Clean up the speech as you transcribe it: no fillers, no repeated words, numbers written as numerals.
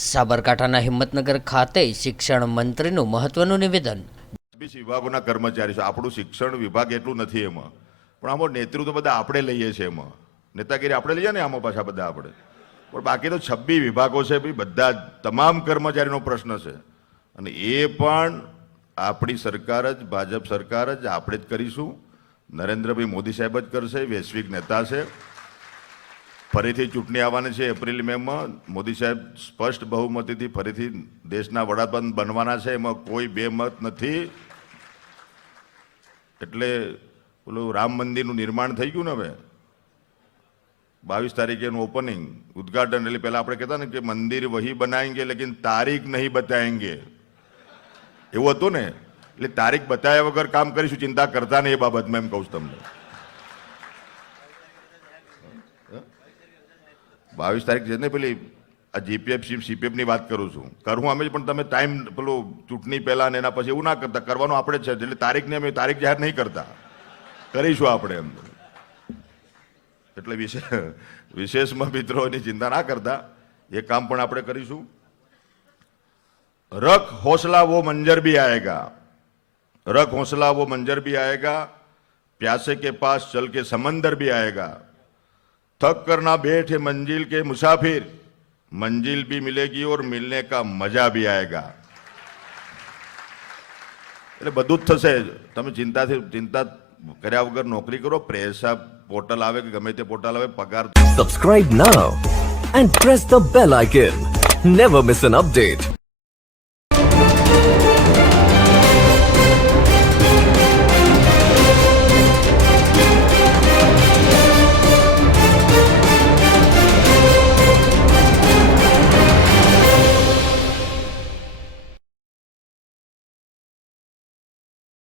સાબરકાંઠાના હિંમતનગર ખાતે શિક્ષણ મંત્રીનું મહત્વનું નિવેદન. 20 વિભાગોના કર્મચારી છે. આપણું શિક્ષણ વિભાગ એટલું નથી એમાં, પણ આમાં નેતૃત્વ બધા આપણે લઈએ છીએ. એમાં નેતાગીરી આપણે લઈએ ને, આમાં પાછા બધા આપણે, પણ બાકી તો 26 વિભાગો છે. ભાઈ બધા તમામ કર્મચારીનો પ્રશ્ન છે, અને એ પણ આપણી સરકાર જ, ભાજપ સરકાર જ, આપણે જ કરીશું. નરેન્દ્રભાઈ મોદી સાહેબ જ કરશે. વૈશ્વિક નેતા છે. ફરીથી ચૂંટણી આવવાની છે એપ્રિલ મેમાં. મોદી સાહેબ સ્પષ્ટ બહુમતીથી ફરીથી દેશના વડાપ્રધાન બનવાના છે, એમાં કોઈ બે મત નથી. એટલે પેલું રામ મંદિરનું નિર્માણ થઈ ગયું ને, હવે 22 તારીખે એનું ઓપનિંગ, ઉદ્ઘાટન. એટલે પહેલાં આપણે કહેતા ને કે મંદિર વહી બનાએંગે લેકિન તારીખ નહીં બતાએંગે, એવું હતું ને. એટલે તારીખ બતાવ્યા વગર કામ કરીશું, ચિંતા કરતા નહીં એ બાબતમાં, એમ કહું છું તમને. 22 તારીખ છે ને, પેલી આ જીપીએફ સીપીએફની વાત કરું છું. કરું અમે, પણ તમે ટાઈમ પેલું ચૂંટણી પહેલાં ને એના પછી એવું ના કરતા. કરવાનું આપણે જ છે. એટલે તારીખને અમે તારીખ જાહેર નહીં કરતા, કરીશું આપણે એમ. એટલે વિશેષમાં મિત્રો એની ચિંતા ના કરતા, એ કામ પણ આપણે કરીશું. રખ હौसला वो मंजर भी आएगा, रख हौसला वो मंजर भी आएगा, प्यासे के पास चल के समंदर भी आएगा, थक कर ना बैठे मंजिल के मुसाफिर, मंजिल भी मिलेगी और मिलने का मजा भी आएगा. એટલે બધું જ થશે. તમે ચિંતા કર્યા વગર નોકરી કરો. પ્રેસા પોર્ટલ આવે કે ગમે તે પોર્ટલ આવે, પગાર. Subscribe now and press the bell icon. Never miss an update.